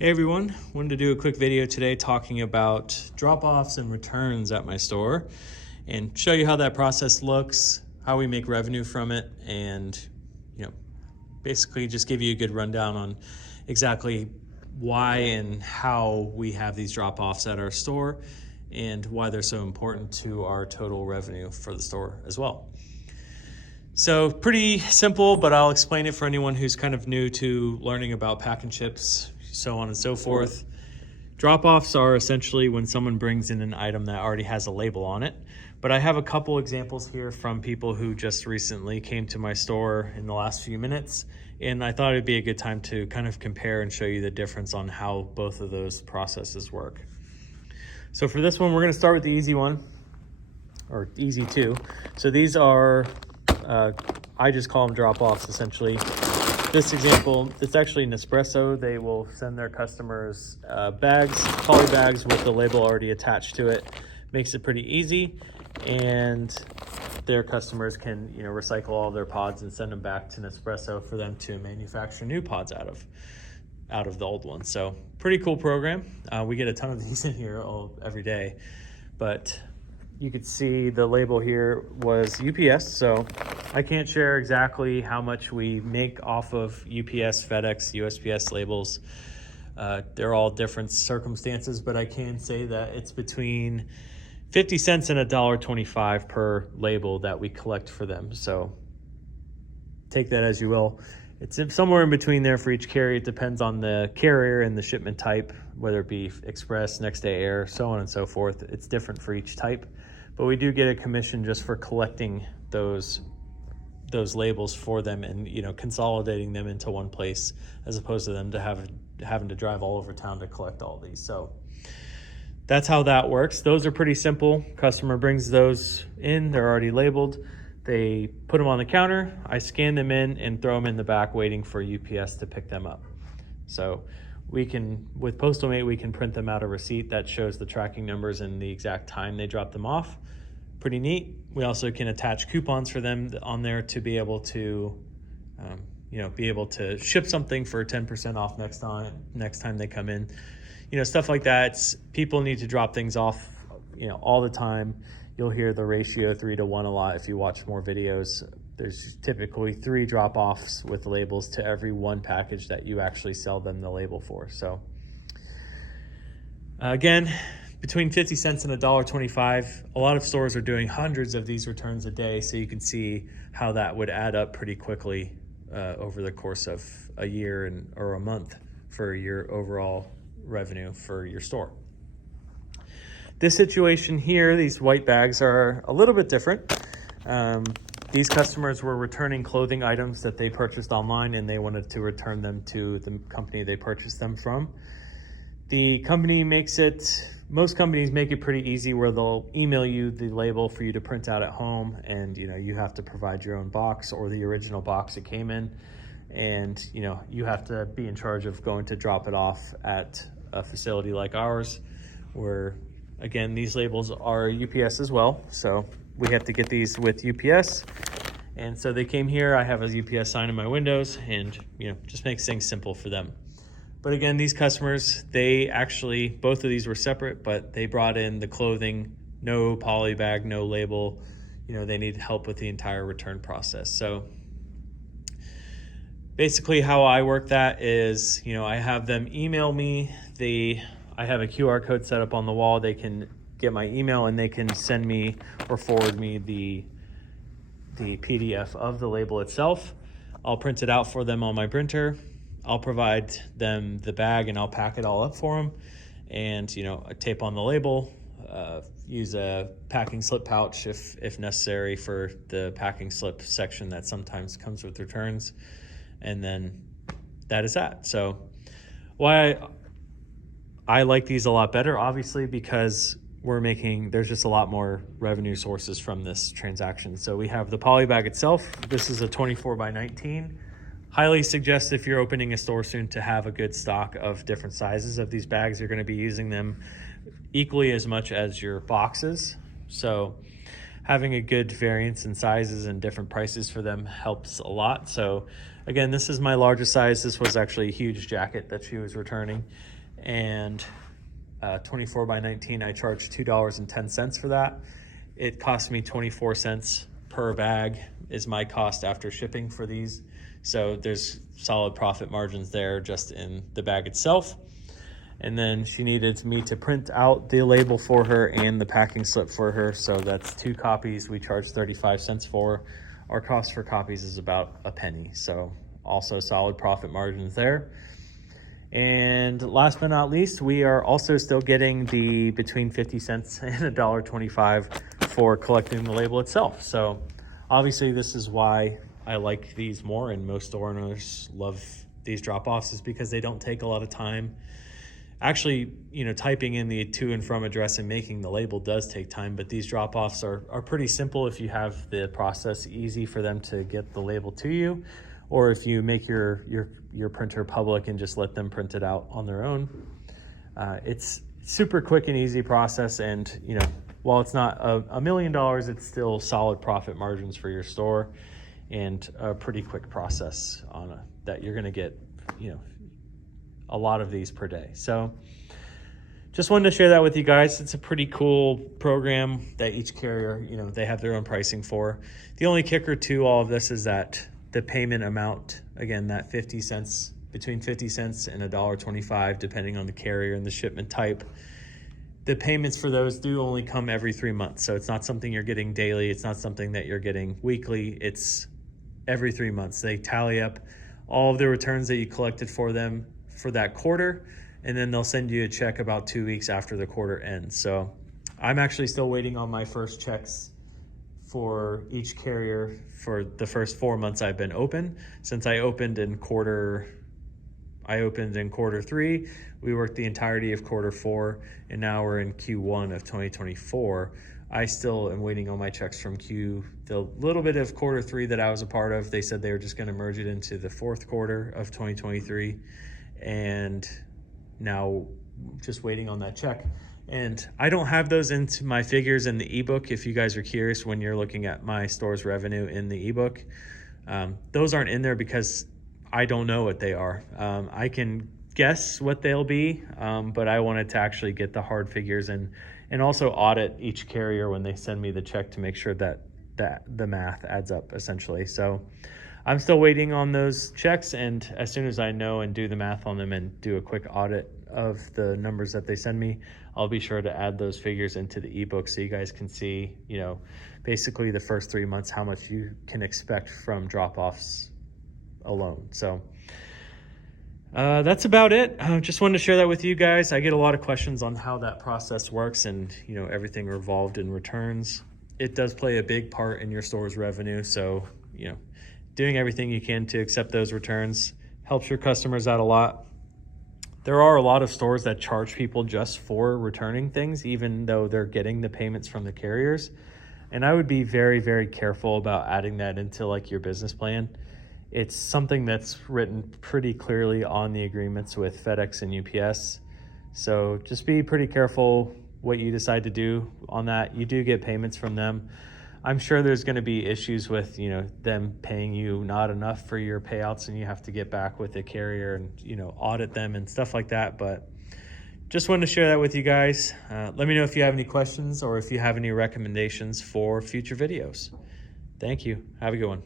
Hey everyone, wanted to do a quick video today talking about drop-offs and returns at my store and show you how that process looks, how we make revenue from it, and basically just give you a good rundown on exactly why and how we have these drop-offs at our store and why they're so important to our total revenue for the store as well. So pretty simple, but I'll explain it for anyone who's kind of new to learning about pack and ships, so on and so forth. Drop-offs are essentially when someone brings in an item that already has a label on it. But I have a couple examples here from people who just recently came to my store in the last few minutes, and I thought it'd be a good time to kind of compare and show you the difference on how both of those processes work. So for this one, we're gonna start with the easy one, or easy two. So these are, I just call them drop-offs essentially. This example, it's actually Nespresso. They will send their customers bags, poly bags with the label already attached to it. Makes it pretty easy, and their customers can recycle all their pods and send them back to Nespresso for them to manufacture new pods out of the old ones. So pretty cool program. We get a ton of these in here every day, but you could see the label here was UPS, so I can't share exactly how much we make off of UPS, FedEx, USPS labels. They're all different circumstances, but I can say that it's between 50 cents and $1.25 per label that we collect for them. So take that as you will. It's somewhere in between there for each carrier. It depends on the carrier and the shipment type, whether it be express, next day air, so on and so forth. It's different for each type, but we do get a commission just for collecting those labels for them and consolidating them into one place, as opposed to them having to drive all over town to collect all these. So that's how that works. Those are pretty simple. Customer brings those in, they're already labeled. They put them on the counter, I scan them in and throw them in the back waiting for UPS to pick them up. So we can, with Postalmate, we can print them out a receipt that shows the tracking numbers and the exact time they drop them off. Pretty neat. We also can attach coupons for them on there to be able to, ship something for 10% off next time they come in. Stuff like that. People need to drop things off, all the time. You'll hear the ratio 3-to-1 a lot if you watch more videos. There's typically 3 drop-offs with labels to every 1 package that you actually sell them the label for. So again, between 50 cents and $1.25. A lot of stores are doing hundreds of these returns a day, so you can see how that would add up pretty quickly over the course of a year or a month for your overall revenue for your store. This situation here, these white bags are a little bit different. These customers were returning clothing items that they purchased online, and they wanted to return them to the company they purchased them from. The company most companies make it pretty easy where they'll email you the label for you to print out at home, and you have to provide your own box or the original box it came in, and you have to be in charge of going to drop it off at a facility like ours, where again these labels are UPS as well, so we have to get these with UPS. And so they came here. I have a UPS sign in my windows, and just makes things simple for them. But again, these customers, both of these were separate, but they brought in the clothing, no poly bag, no label. They need help with the entire return process. So basically how I work that is, I have them email me. I have a QR code set up on the wall. They can get my email and they can send me or forward me the PDF of the label itself. I'll print it out for them on my printer. I'll provide them the bag and I'll pack it all up for them, and I tape on the label, use a packing slip pouch if necessary for the packing slip section that sometimes comes with returns, and then that is that. So why I like these a lot better, obviously, because there's just a lot more revenue sources from this transaction. So we have the poly bag itself. This is a 24x19. Highly suggest if you're opening a store soon to have a good stock of different sizes of these bags. You're going to be using them equally as much as your boxes. So having a good variance in sizes and different prices for them helps a lot. So Again, this is my largest size. This was actually a huge jacket that she was returning. And 24 by 19, I charged $2.10 for that. It cost me 24 cents per bag is my cost after shipping for these. So there's solid profit margins there just in the bag itself. And then she needed me to print out the label for her and the packing slip for her. So that's 2 copies. We charge 35 cents for. Our cost for copies is about a penny. So also solid profit margins there. And last but not least, we are also still getting the between 50 cents and $1.25 for collecting the label itself. So obviously this is why I like these more, and most store owners love these drop-offs, is because they don't take a lot of time. Actually, typing in the to and from address and making the label does take time, but these drop-offs are pretty simple if you have the process easy for them to get the label to you, or if you make your printer public and just let them print it out on their own. It's super quick and easy process, and while it's not $1 million, it's still solid profit margins for your store, and a pretty quick process that you're going to get a lot of these per day. So just wanted to share that with you guys. It's a pretty cool program that each carrier, they have their own pricing for. The only kicker to all of this is that the payment amount, again, that 50 cents, between 50 cents and $1.25, depending on the carrier and the shipment type. The payments for those do only come every 3 months. So it's not something you're getting daily. It's not something that you're getting weekly. It's every 3 months. They tally up all of the returns that you collected for them for that quarter, and then they'll send you a check about 2 weeks after the quarter ends. So I'm actually still waiting on my first checks for each carrier for the first 4 months I've been open. Since I opened in quarter 3, we worked the entirety of quarter 4, and now we're in Q1 of 2024. I still am waiting on my checks from the little bit of quarter 3 that I was a part of. They said they were just going to merge it into the 4th quarter of 2023. And now just waiting on that check. And I don't have those into my figures in the ebook. If you guys are curious, when you're looking at my store's revenue in the ebook, those aren't in there because I don't know what they are. I can guess what they'll be, but I wanted to actually get the hard figures and also audit each carrier when they send me the check to make sure that the math adds up, essentially. So I'm still waiting on those checks, and as soon as I know and do the math on them and do a quick audit of the numbers that they send me, I'll be sure to add those figures into the ebook so you guys can see, basically the first 3 months, how much you can expect from drop-offs alone. So that's about it. Just wanted to share that with you guys. I get a lot of questions on how that process works and, everything revolved in returns. It does play a big part in your store's revenue. So, doing everything you can to accept those returns helps your customers out a lot. There are a lot of stores that charge people just for returning things, even though they're getting the payments from the carriers. And I would be very, very careful about adding that into your business plan. It's something that's written pretty clearly on the agreements with FedEx and UPS. So just be pretty careful what you decide to do on that. You do get payments from them. I'm sure there's going to be issues with, them paying you not enough for your payouts, and you have to get back with the carrier and, audit them and stuff like that. But just wanted to share that with you guys. Let me know if you have any questions or if you have any recommendations for future videos. Thank you. Have a good one.